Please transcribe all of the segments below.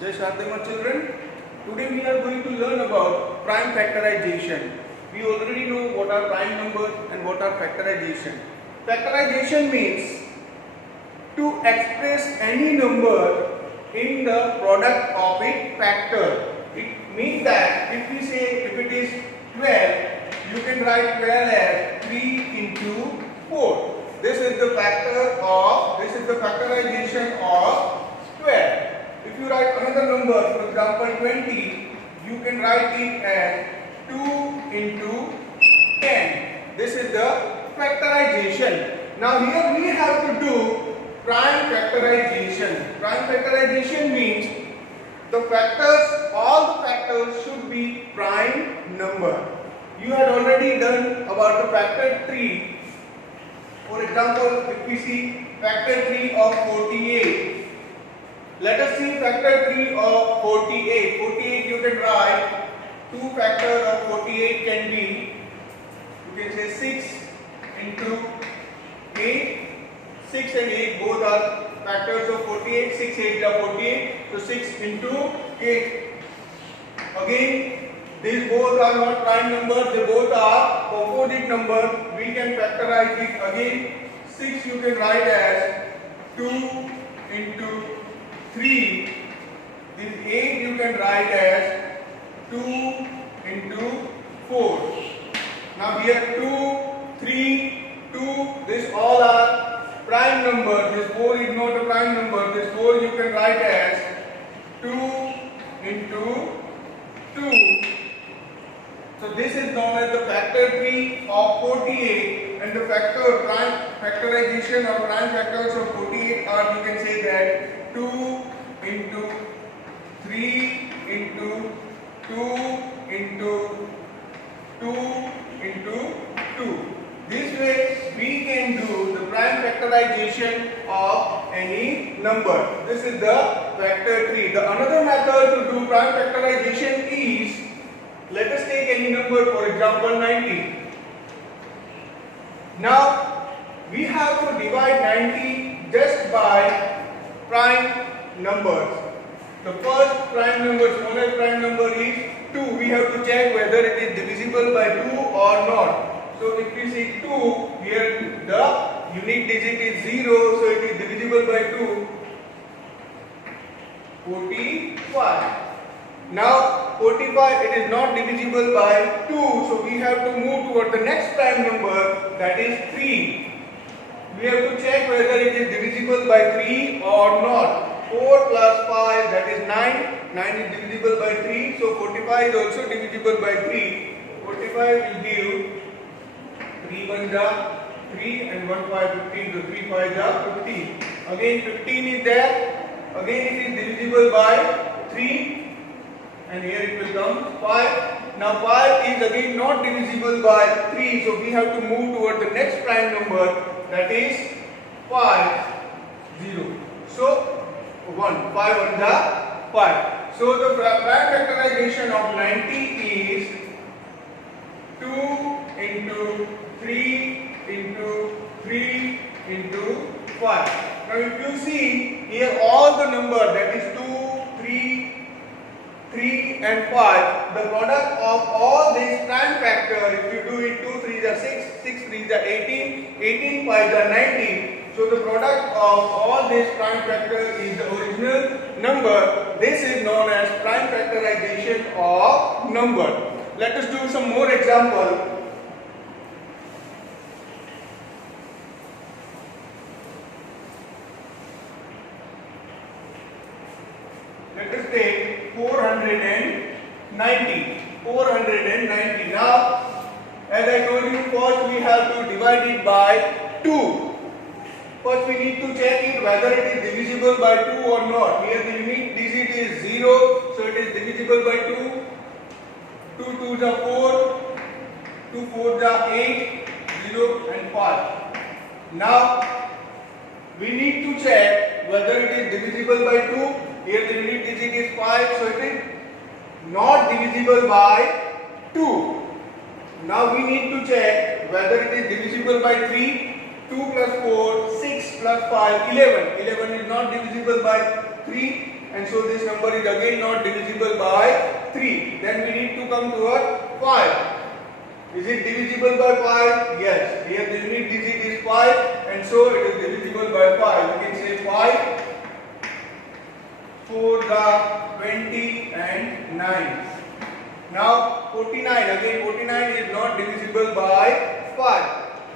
Jai Shardama children. Today we are going to learn about prime factorization. We already know what are prime numbers and what are factorization. Factorization means to express any number in the product of its factor. It means that if we say if it is 12, you can write 12 as 3 into 4. This is the factorization of 12. If you write another number, for example 20, you can write it as 2 into 10. This is the factorization. Now here we have to do prime factorization. Prime factorization means the factors, all the factors should be prime number. You had already done about the factor 3. For example, if we see factor 3 of 48. Let us see factor 3 of 48. 48 you can write 2 factors of 48 can be, you can say 6 into 8. 6 and 8 both are factors of 48. 6 8 are 48. So 6 into 8. Again, these both are not prime numbers, they both are composite numbers. We can factorize it again. 6 you can write as 2 into 3. This 8 you can write as 2 into 4. Now here 2, 3, 2, this all are prime numbers. This 4 is not a prime number. This 4 you can write as 2 into 2. So this is known as the factor 3 of 48, and the prime factorization or prime factors of 48 are, you can say that 2 into 3 into 2 into 2 into 2. This way we can do the prime factorization of any number. This is the factor 3. The another method to do prime factorization is, let us take any number, for example 90. Now we have to divide 90 just by prime numbers. The first prime number, smallest prime number is 2. We have to check whether it is divisible by 2 or not. So if we see 2, here the unique digit is 0, so it is divisible by 2. 45. Now 45, it is not divisible by 2, so we have to move toward the next prime number, that is 3. We have to check whether it is divisible by 3 or not. 4 plus 5, that is 9. 9 is divisible by 3, so 45 is also divisible by 3. 45 will give 3 1 ja 3 and 1 5 15, so 3 5 ja 15. Again 15 is there. Again it is divisible by 3. And here it will come 5. Now 5 is again not divisible by 3, so we have to move toward the next prime number, that is 5 0. So 1 5 1 ja 5. So the prime factorization of 90 is 2 into 3 into 3 into 5. Now if you see here all the number, that is 2, 3, 3 and 5, the product of all these prime factors, if you do it 2 3 are 6, 6 3 are 18, 18 5 are 19. So the product of all these prime factors is the original number. This is known as prime factorization of number. Let us do some more example. Let us take 490. 490. Now, as I told you, first we have to divide it by 2. First we need to check it whether it is divisible by 2 or not. Here the unique digit is 0, so it is divisible by 2. 2 2s are 4, 2 4s are 8, 0 and 5. Now, we need to check whether it is divisible by 2. Here the unique digit is 5, so it is not divisible by 2. Now we need to check whether it is divisible by 3. 2 plus 4, 6 plus 5, 11. 11 is not divisible by 3. and so this number is again not divisible by 3. Then we need to come to a 5. Is it divisible by 5? Yes. Here the unit digit is 5 and so it is divisible by 5. We can say 5, 4 the 20 and 9. Now 49, again 49 is not divisible by 5.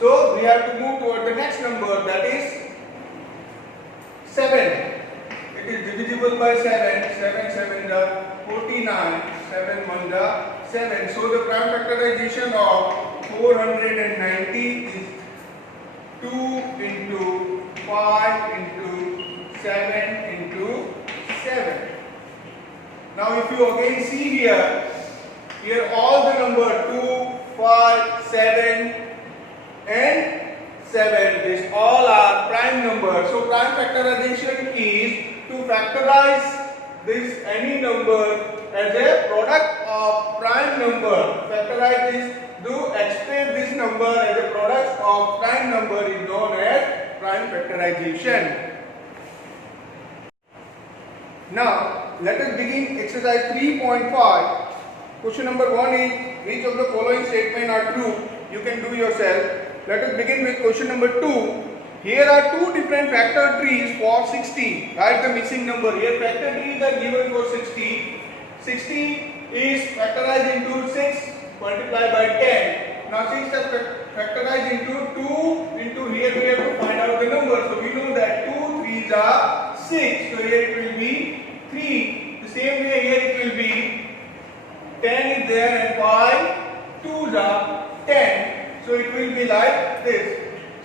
So we have to move toward the next number, that is 7. It is divisible by 7. 7 7 the 49, 7 1 the 7. So the prime factorization of 490 is 2 into 5 into 7 into 7. Now if you again see here all the number 2, 5, 7 and 7, these all are prime numbers. So prime factorization is to factorize this any number as a product of prime number. Factorize this, to express this number as a product of prime number is known as prime factorization. Now let us begin exercise 3.5. Question number 1 is, which of the following statements are true? You can do yourself. Let us begin with question number 2. Here are two different factor trees for 60. Write the missing number. Here factor trees are given for 60. 60 is factorized into 6 multiplied by 10. Now 6 is factorized into 2 into here we have to find out the number. So we know that 2 3s are 6. So here it will be 3. The same way here it will be 10 is there and 5 2s are 10. So it will be like this.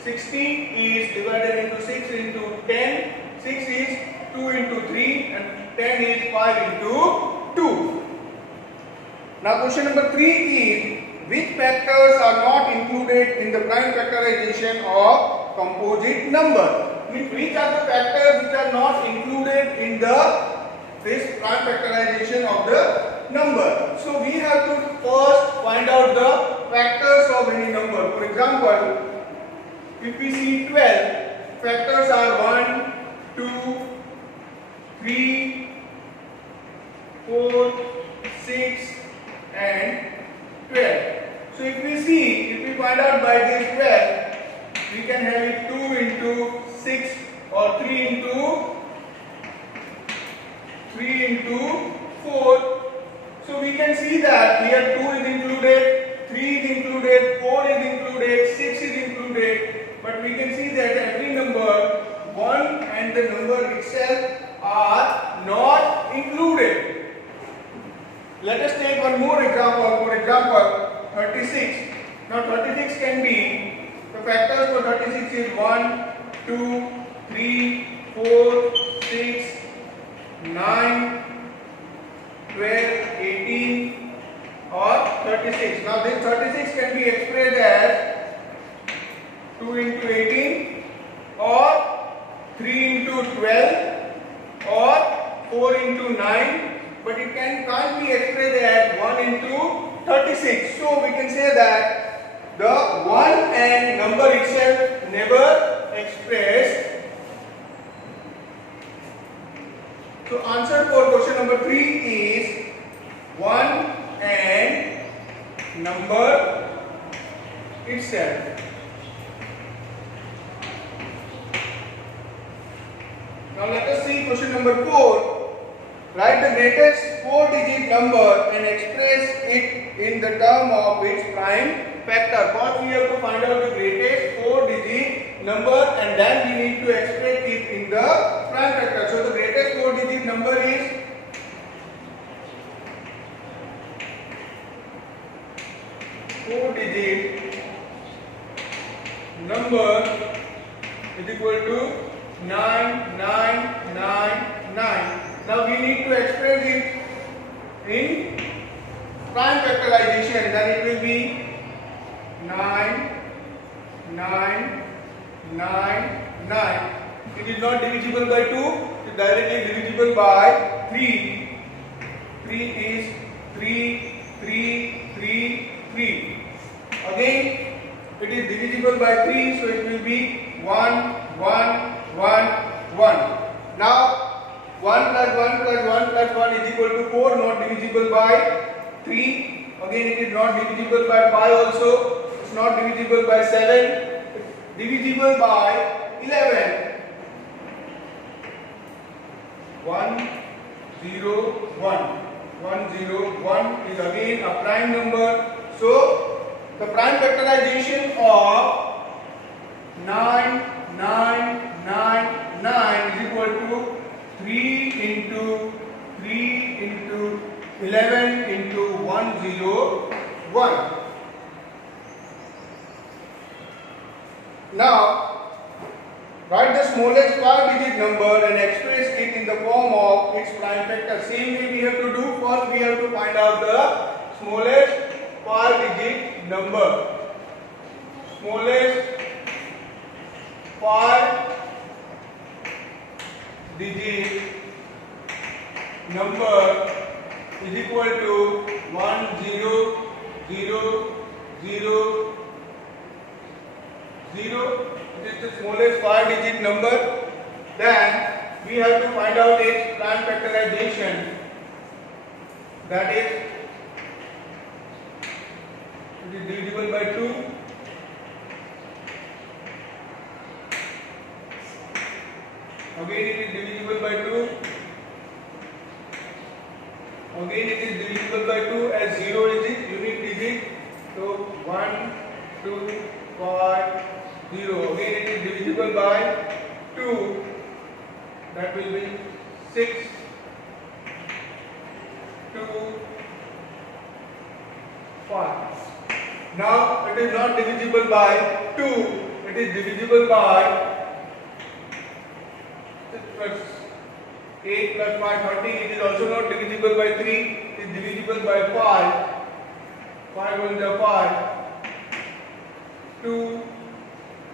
60 is divided into 6 into 10. 6 is 2 into 3 and 10 is 5 into 2. Now question number 3 is, which factors are not included in the prime factorization of composite number? Which are the factors which are not included in this prime factorization of the number? So we have to first find out the factors of any number. For example, if we see 12, factors are 1, 2, 3, 4, 6 and 12. So if we find out by this 12, we can have it 2 into 6 or 3 into 4. So we can see that here 2 is included, 3 is included, 4 is included, 6 is included. But we can see that every number 1 and the number itself are not included. Let us take one more example. For example, 36. Now 36 can be, the factors for 36 is 1, 2, 3, 4, 6, 9, 12, 18 or 36. Now this 36 can be expressed as 2 into 18 or 3 into 12 or 4 into 9, but it can't be expressed as 1 into 36. So we can say that the 1 and number itself never expressed. So answer for question number 3 is 1 and number itself. Now let us see question number 4. Write the greatest 4-digit number and express it in the term of its prime factor. First we have to find out the greatest 4-digit number and then we need to express it in the prime factor. So the greatest 4-digit number is 4-digit number is equal to 9999. Now we need to express it in prime factorization. Then it will be 9999. It is not divisible by 2. It is directly divisible by 3. 3 is 3, 3, 3, 3. Again, it is divisible by 3, so it will be 1, 1, 1, 1. Now, 1 plus 1 plus 1 plus 1 is equal to 4, not divisible by 3. Again it is not divisible by 5 also. It's not divisible by 7. It's divisible by 11. 1 0 1. 1 0 1 is again a prime number. So the prime factorization of 9 9 9 9 is equal to 3 into 3 into 11 into 101. Now write the smallest 5-digit number and express it in the form of its prime factor. Same way we have to do. First we have to find out the smallest 5-digit number. Smallest 5-digit number is equal to 1 0 0 0 0. It is the smallest 5-digit number. Then we have to find out its prime factorization. That is, it is divisible by 2. Again it is divisible by 2. Again it is divisible by 2 as 0 is its unit digit. So 1 2 5 0. Again it is divisible by 2. That will be 6 2 5. Now it is not divisible by 2. It is divisible by 6 plus 8 plus 5 13. It is also not divisible by 3. It is divisible by 5. 5 1 is 5. 2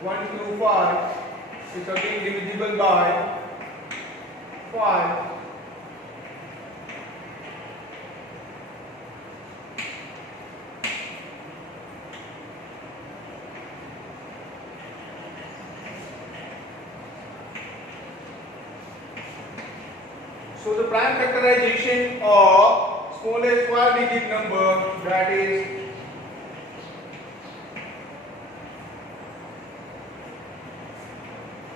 1 2 5 is again divisible by 5. So the prime factorization of smallest 5-digit number, that is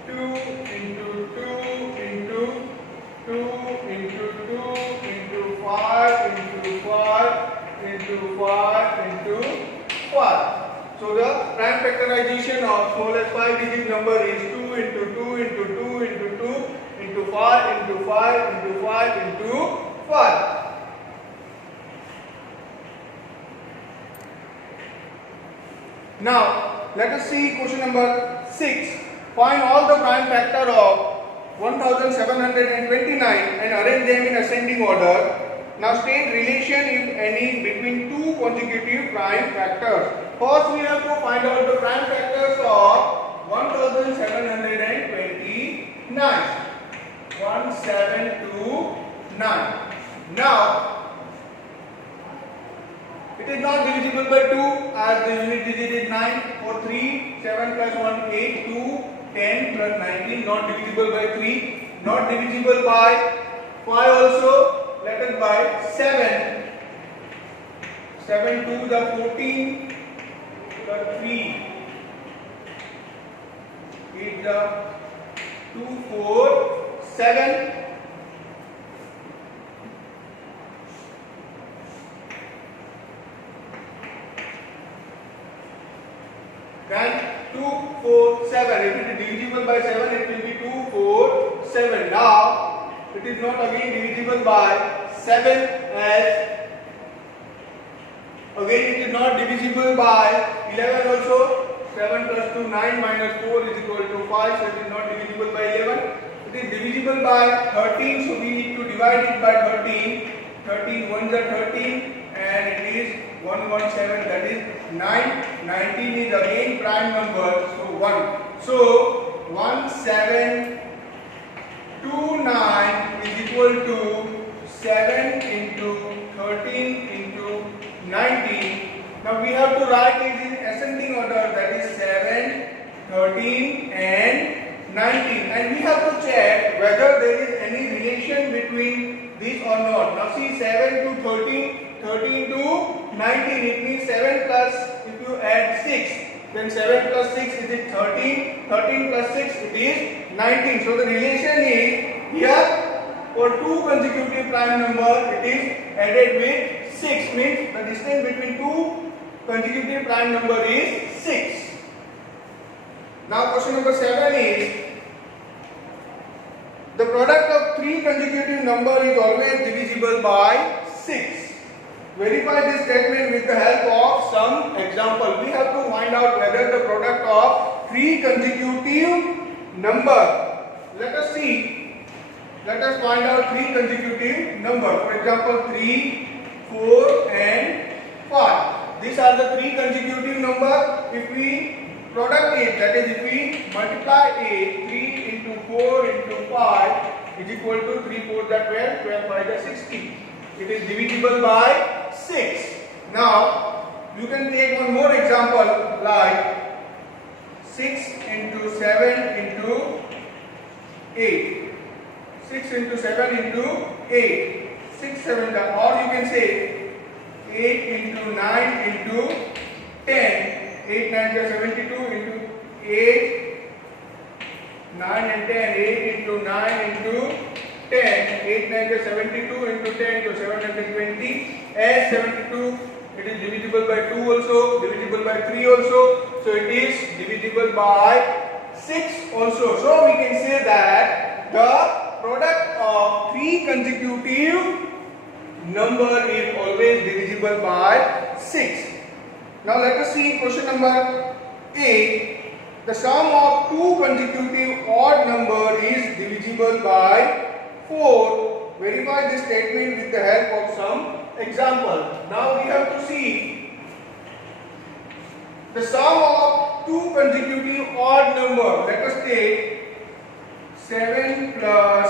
2 into 2 into 2 into 2 into 5 into 5 into 5 into 5. So the prime factorization of smallest 5-digit number is 2 into 2 into 2 into 2 into 5 into 5 into 5 into 5. Now let us see question number 6. Find all the prime factor of 1729 and arrange them in ascending order. Now state relation, if any, between two consecutive prime factors. First we have to find out the prime factors of 1729. 1729. Now it is not divisible by 2 as the unit digit is 9. For 3, 7 plus 1 8, 2 10 plus 19, not divisible by 3, not divisible by 5 also. Let us by 7. 7 2 the 14 plus 3, 8 the 2 4 7. Then 2 4 7. If it is divisible by 7, it will be 2 4 7. Now it is not again divisible by 7 as again it is not divisible by 11 also. 7 plus 2 9 minus 4 is equal to 5. So it is not divisible by 11. It is divisible by 13. So we need to divide it by 13. 13 1s are 13 and it is 117, that is 9. 19 is again prime number, so 1. So 1729 is equal to 7 into 13 into 19. Now we have to write it in ascending order, that is 7, 13 and 19. And we have to check whether there is any relation relation between these or not. Now see, 7 to 13, 13 to 19. It means 7 plus, if you add 6, then 7 plus 6 is it 13, 13 plus 6 it is 19. So the relation is here for two consecutive prime number it is added with 6, means the distance between two consecutive prime number is 6. Now question number 7 is the product of three consecutive number is always divisible by 6. Verify this statement with the help of some example. We have to find out whether the product of three consecutive number. Let us see. Let us find out three consecutive number. For example, 3, 4 and 5. These are the three consecutive number. If we product it, that is if we multiply it, 3 into 4 into 5 is equal to 3 4 12, 12 5 16. It is divisible by 6. Now you can take one more example like 6 into 7 into 8. 6 into 7 into 8. 6 7 or you can say 8 into 9 into 10. 8 9 is 72 into 8, 9 and 10, 8 into 9 into 10, 8 9 is 72 into 10, so 720, as 72, it is divisible by 2 also, divisible by 3 also, so it is divisible by 6 also. So we can say that the product of three consecutive number is always divisible by 6. Now let us see question number 8. The sum of two consecutive odd number is divisible by 4. Verify this statement with the help of some example. Now we have to see the sum of two consecutive odd number. Let us take 7 plus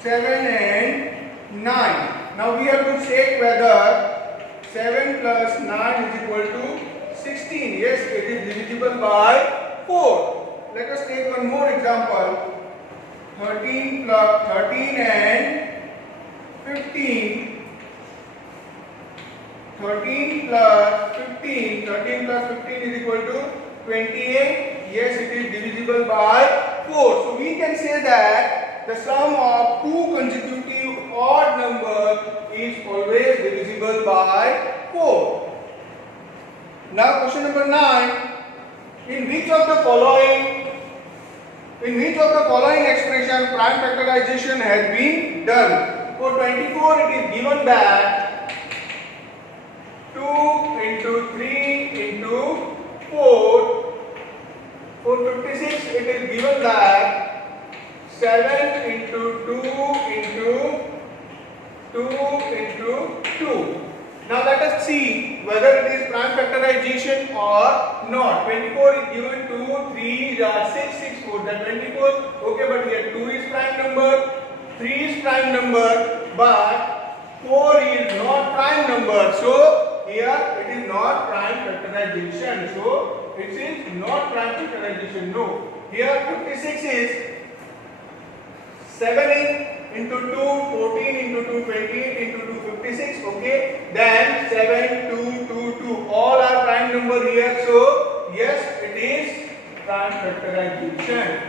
7 and 9. Now we have to check whether 7 plus 9 is equal to 16. Yes, it is divisible by 4. Let us take one more example. 13 and 15. 13 plus 15. 13 plus 15 is equal to 28. Yes, it is divisible by 4. So we can say that the sum of two consecutive odd number is always divisible by 4. Now question number 9. In which of the following expression prime factorization has been done? For 24 it is given that 2 into 3 into 4. For 56 it is given that 7 into 2 into 2 into 2. Now let us see whether it is prime factorization or not. 24 is given 2, 3 is 6, 6, 4. That 24. Okay, but here 2 is prime number, 3 is prime number, but 4 is not prime number. So here it is not prime factorization. So it is not prime factorization. No. Here 56 is 7 into 2, 14 into 2, 28 into 2, 56. Okay. Then 7, 2, 2, 2. All are prime number here. So yes, it is prime factorization.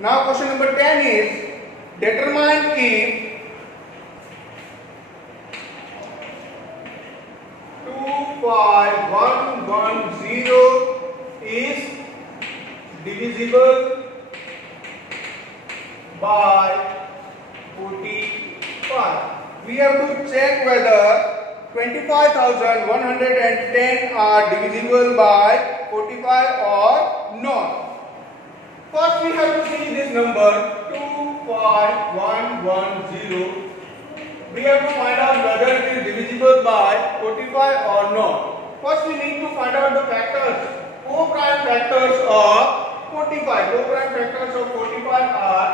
Now question number 10 is determine if 25110 is divisible by 45. We have to check whether 25,110 are divisible by 45 or not. First we have to see this number 25110. We have to find out whether it is divisible by 45 or not. First we need to find out the factors. Co-prime factors of 45. Co-prime factors of 45 are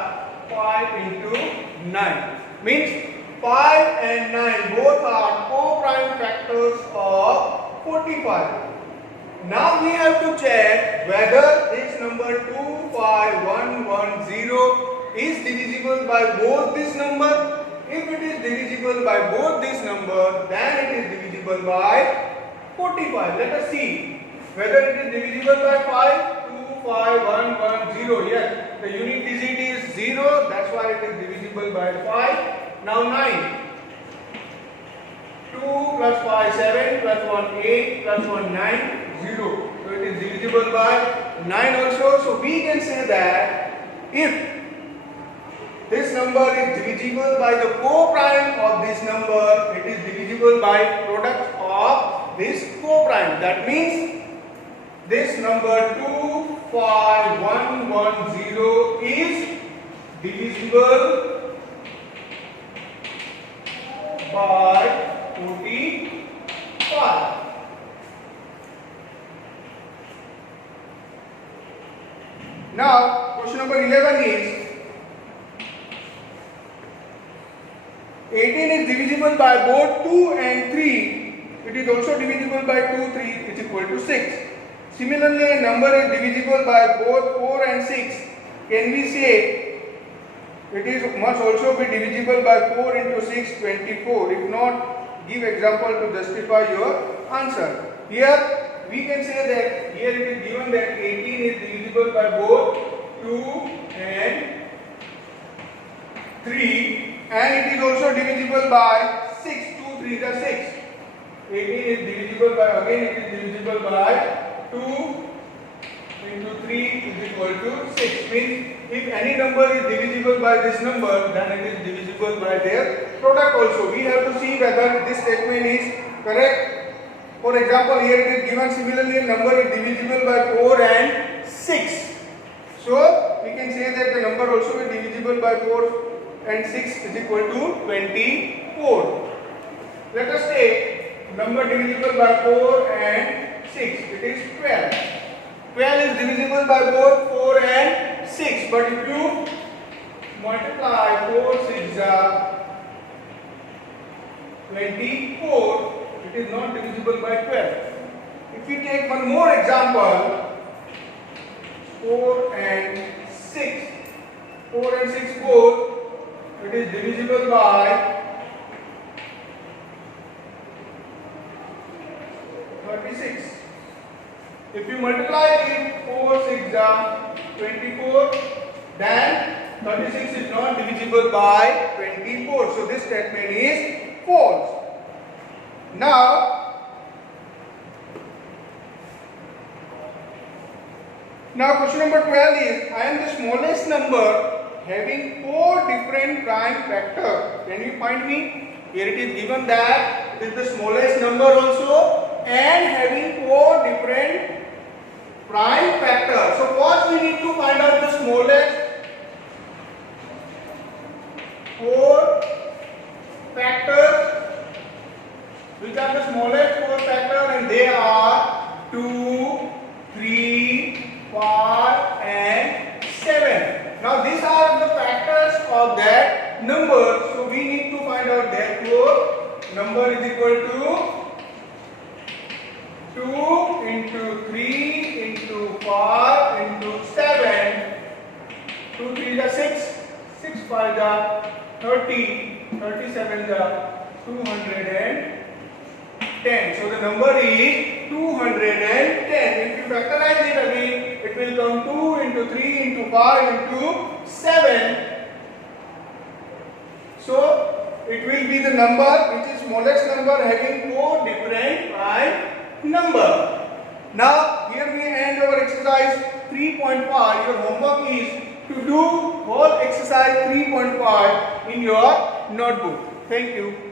5 into 9. Means 5 and 9 both are co-prime factors of 45. Now we have to check whether this number 25110 is divisible by both this number. If it is divisible by both this number, then it is divisible by 45. Let us see whether it is divisible by 5. 25110. Yes, the unit digit is 0. That's why it is divisible by 5. Now 9. 2 plus 5 7 plus 1 8 plus 1 9 0. So it is divisible by 9 also. So we can say that if this number is divisible by the co-prime of this number, it is divisible by product of this co-prime. That means this number 25110 is divisible by 45. Now, question number 11 is 18 is divisible by both 2 and 3. It is also divisible by 2, 3 is equal to 6. Similarly, a number is divisible by both 4 and 6. Can we say it must also be divisible by 4 into 6, 24. If not, give example to justify your answer. Here we can say that here it is given that 18 is divisible by both 2 and 3. And it is also divisible by 6. 2, 3 is 6. 18 is divisible by, again it is divisible by 2 into 3 is equal to 6. Means if any number is divisible by this number, then it is divisible by their product also. We have to see whether this statement is correct. For example, here it is given similarly a number is divisible by 4 and 6. So we can say that the number also is divisible by 4 and 6 is equal to 24. Let us take number divisible by 4 and 6. It is 12. 12 is divisible by both 4 and 6. But if you multiply 4 6 24, it is not divisible by 12. If we take one more example, 4 and 6. 4 and 6 both, it is divisible by 36. If you multiply it 4 6 24, then 36 is not divisible by 24. So this statement is false. Now question number 12 is, I am the smallest number having 4 different prime factors. Can you find me? Here it is given that it is the smallest number also and having 4 different prime factors. So first we need to find out the smallest 4 factors. Which are the smallest 4 factors? And they are 2, 3, 5 and 7. Now these are the factors of that number. So we need to find out therefore number is equal to 2 into 3 into 5 into 7. 2 3 is 6. 6 5 is 30. 37 is 210. So the number is 210. If you factorize it again, it will come 2 into 3 into 5 into 7. So it will be the number which is smallest number having 4 different prime number. Now here we end our exercise 3.5. Your homework is to do whole exercise 3.5 in your notebook. Thank you.